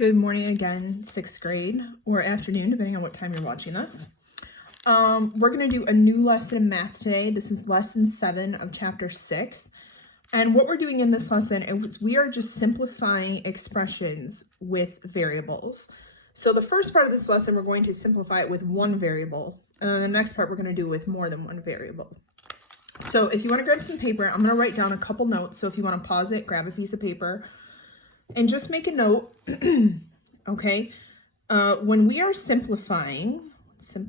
Good morning again, 6th grade, or afternoon, depending on what time you're watching this. We're going to do a new lesson in math today. This is lesson 7 of chapter 6. And what we're doing in this lesson is we are just simplifying expressions with variables. So the first part of this lesson, we're going to simplify it with one variable. And then the next part, we're going to do with more than one variable. So if you want to grab some paper, I'm going to write down a couple notes. So if you want to pause it, grab a piece of paper. And just make a note, okay, when we are simplifying, I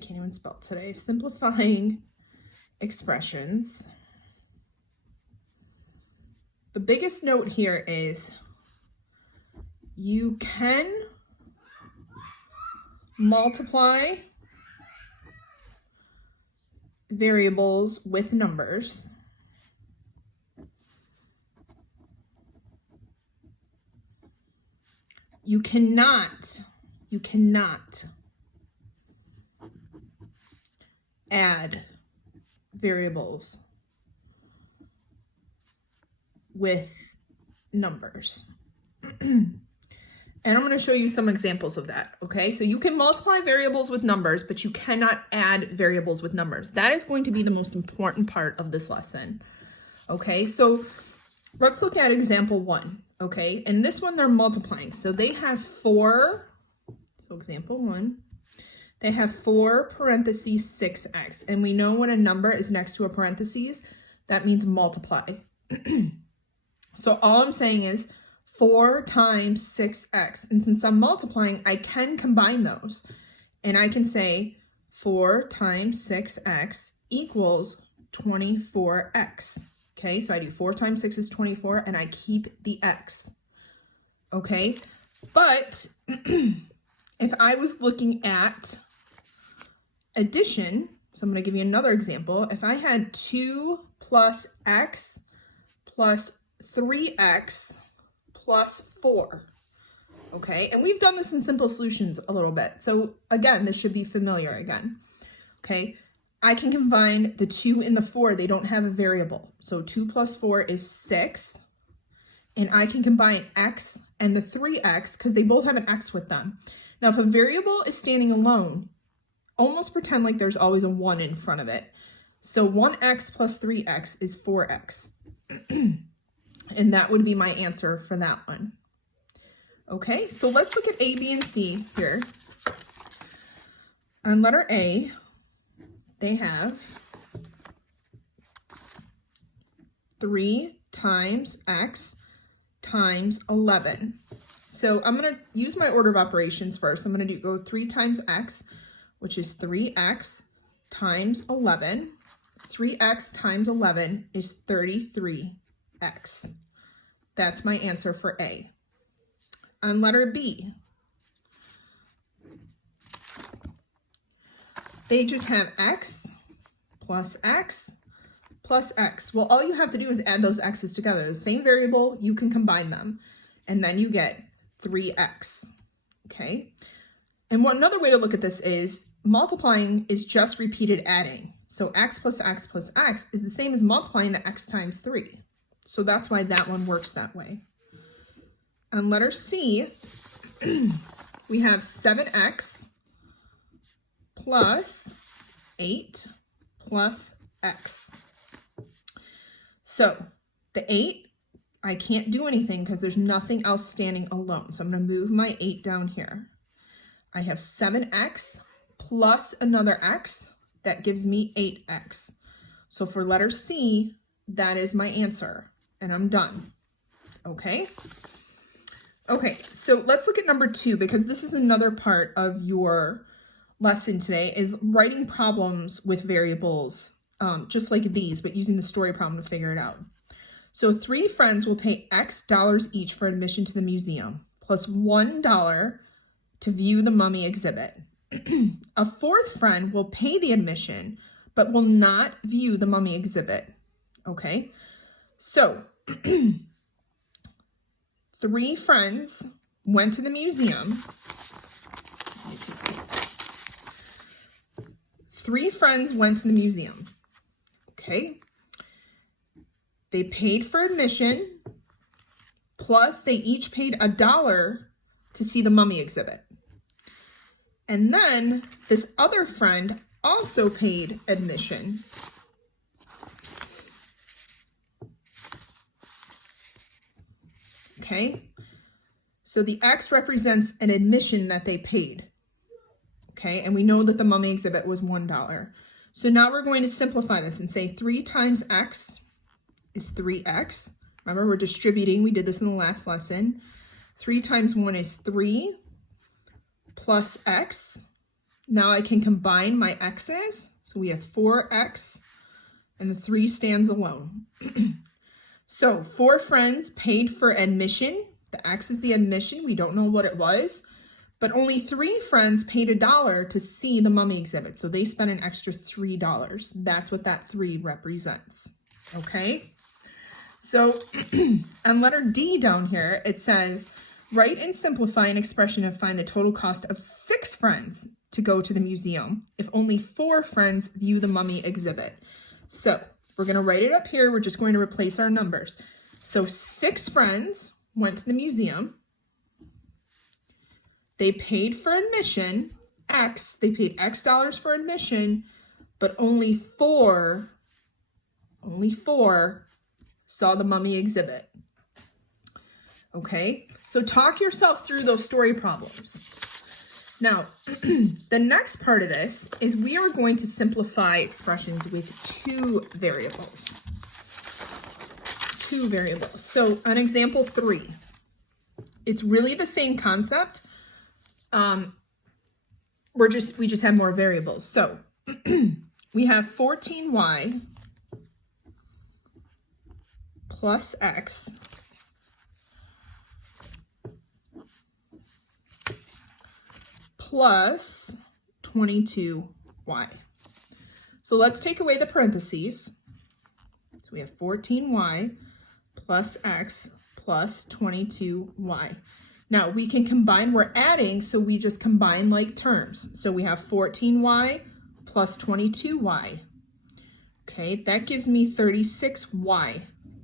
can't even spell today, simplifying expressions, the biggest note here is you can multiply variables with numbers. You cannot add variables with numbers. And I'm going to show you some examples of that, okay? So you can multiply variables with numbers, but you cannot add variables with numbers. That is going to be the most important part of this lesson, okay? So let's look at example 1, okay? And this one, they're multiplying. So they have 4, so example 1, they have 4 parentheses 6x. And we know when a number is next to a parentheses, that means multiply. So all I'm saying is 4 times 6x. And since I'm multiplying, I can combine those. And I can say 4 times 6x equals 24x. Okay, so I do 4 times 6 is 24, and I keep the x. Okay, but if I was looking at addition, so I'm going to give you another example. If I had 2 plus x plus 3x plus 4, okay? And we've done this in simple solutions a little bit. So again, this should be familiar again, okay? I can combine the 2 and the 4. They don't have a variable. So 2 plus 4 is 6. And I can combine x and the 3x because they both have an x with them. Now, if a variable is standing alone, almost pretend like there's always a 1 in front of it. So 1x plus 3x is 4x. And that would be my answer for that one. Okay, so let's look at A, B, and C here. On letter A, they have 3 times x times 11. So I'm going to use my order of operations first. I'm going to go 3 times x, which is 3x times 11. 3x times 11 is 33x. That's my answer for A. On letter B, they just have x plus x plus x. Well, all you have to do is add those x's together. The same variable, you can combine them, and then you get 3x, okay? And another way to look at this is multiplying is just repeated adding. So x plus x plus x is the same as multiplying the x times 3. So that's why that one works that way. On letter C, we have 7x plus 8 plus x. So the 8, I can't do anything because there's nothing else standing alone. So I'm going to move my 8 down here. I have 7x plus another x. That gives me 8x. So for letter C, that is my answer. And I'm done. Okay? Okay, so let's look at number 2, because this is another part of your lesson today, is writing problems with variables, just like these, but using the story problem to figure it out. So 3 friends will pay X dollars each for admission to the museum, plus $1 to view the mummy exhibit. A 4th friend will pay the admission, but will not view the mummy exhibit. Okay, so 3 friends went to the museum. 3 friends went to the museum. Okay, They paid for admission, plus they each paid $1 to see the mummy exhibit. And then this other friend also paid admission. Okay, so the X represents an admission that they paid. Okay, and we know that the mummy exhibit was $1. So now we're going to simplify this and say 3 times X is 3X. Remember, we're distributing. We did this in the last lesson. 3 times 1 is 3 plus X. Now I can combine my X's. So we have 4X and the 3 stands alone. So 4 friends paid for admission. The X is the admission. We don't know what it was. But only 3 friends paid $1 to see the mummy exhibit. So they spent an extra $3. That's what that 3 represents. Okay? So on letter D down here, it says, write and simplify an expression and find the total cost of 6 friends to go to the museum if only 4 friends view the mummy exhibit. So we're going to write it up here. We're just going to replace our numbers. So 6 friends went to the museum. They paid for admission, X. They paid X dollars for admission, but only 4 saw the mummy exhibit. Okay, so talk yourself through those story problems. Now, the next part of this is we are going to simplify expressions with 2 variables. 2 variables. So on example 3, it's really the same concept. We just have more variables. So we have 14y plus x plus 22y. So let's take away the parentheses. So we have 14y plus x plus 22y. Now we can combine, we're adding, so we just combine like terms. So we have 14y plus 22y. Okay, that gives me 36y.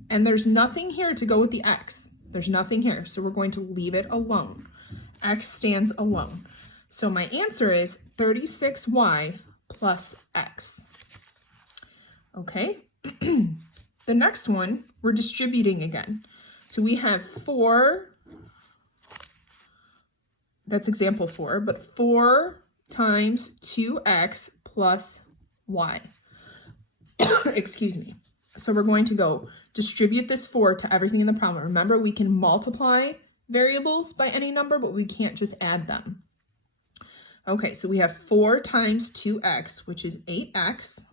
And there's nothing here to go with the x. There's nothing here, so we're going to leave it alone. X stands alone. So my answer is 36y plus x. Okay, the next one, we're distributing again. So we have 4, that's example 4, but 4 times 2x plus y. Excuse me. So we're going to go distribute this 4 to everything in the problem. Remember, we can multiply variables by any number, but we can't just add them. Okay, so we have 4 times 2x, which is 8x,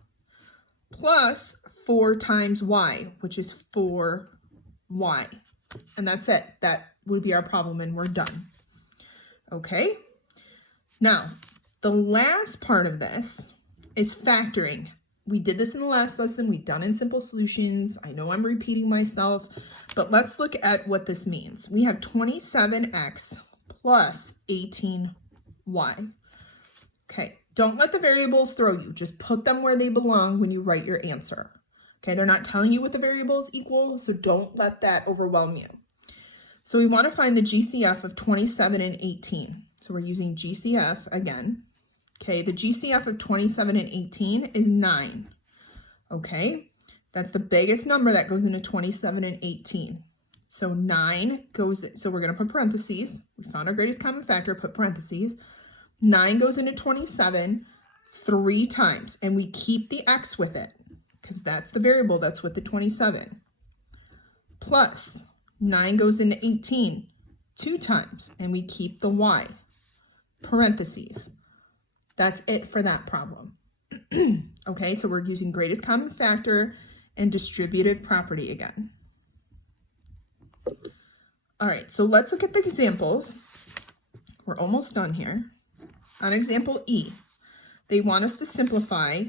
plus 4 times y, which is 4y. And that's it. That would be our problem, and we're done. Okay, now the last part of this is factoring. We did this in the last lesson. We've done in Simple Solutions. I know I'm repeating myself, but let's look at what this means. We have 27x plus 18y. Okay, don't let the variables throw you. Just put them where they belong when you write your answer. Okay, they're not telling you what the variables equal, so don't let that overwhelm you. So we want to find the GCF of 27 and 18. So we're using GCF again. Okay, the GCF of 27 and 18 is 9. Okay, that's the biggest number that goes into 27 and 18. So 9 goes, so we're going to put parentheses. We found our greatest common factor, put parentheses. 9 goes into 27 3 times, and we keep the x with it because that's the variable that's with the 27. Plus 9 goes into 18 2 times, and we keep the y. Parentheses. That's it for that problem. Okay, so we're using greatest common factor and distributive property again. All right, so let's look at the examples. We're almost done here. On example E, they want us to simplify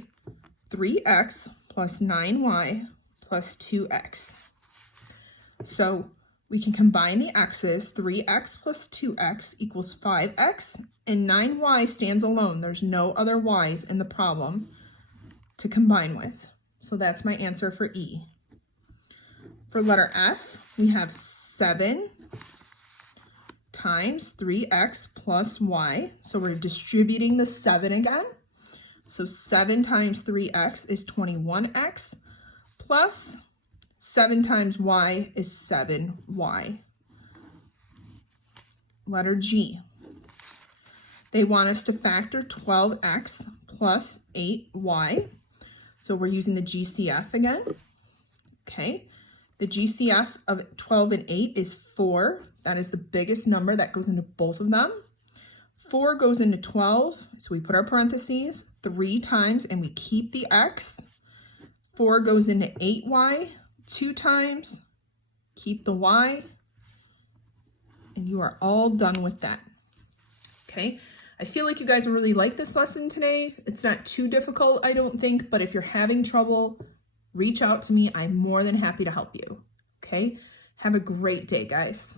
3x plus 9y plus 2x. So we can combine the x's. 3x plus 2x equals 5x, and 9y stands alone. There's no other y's in the problem to combine with. So that's my answer for E. For letter F, we have 7 times 3x plus y. So we're distributing the 7 again. So 7 times 3x is 21x plus 7 times y is 7y. Letter G. They want us to factor 12x plus 8y. So we're using the GCF again. Okay. The GCF of 12 and 8 is 4. That is the biggest number that goes into both of them. 4 goes into 12, so we put our parentheses 3 times and we keep the x. 4 goes into 8y 2 times, keep the y, and you are all done with that. Okay, I feel like you guys really like this lesson today. It's not too difficult, I don't think, but if you're having trouble, reach out to me. I'm more than happy to help you. Okay, have a great day, guys.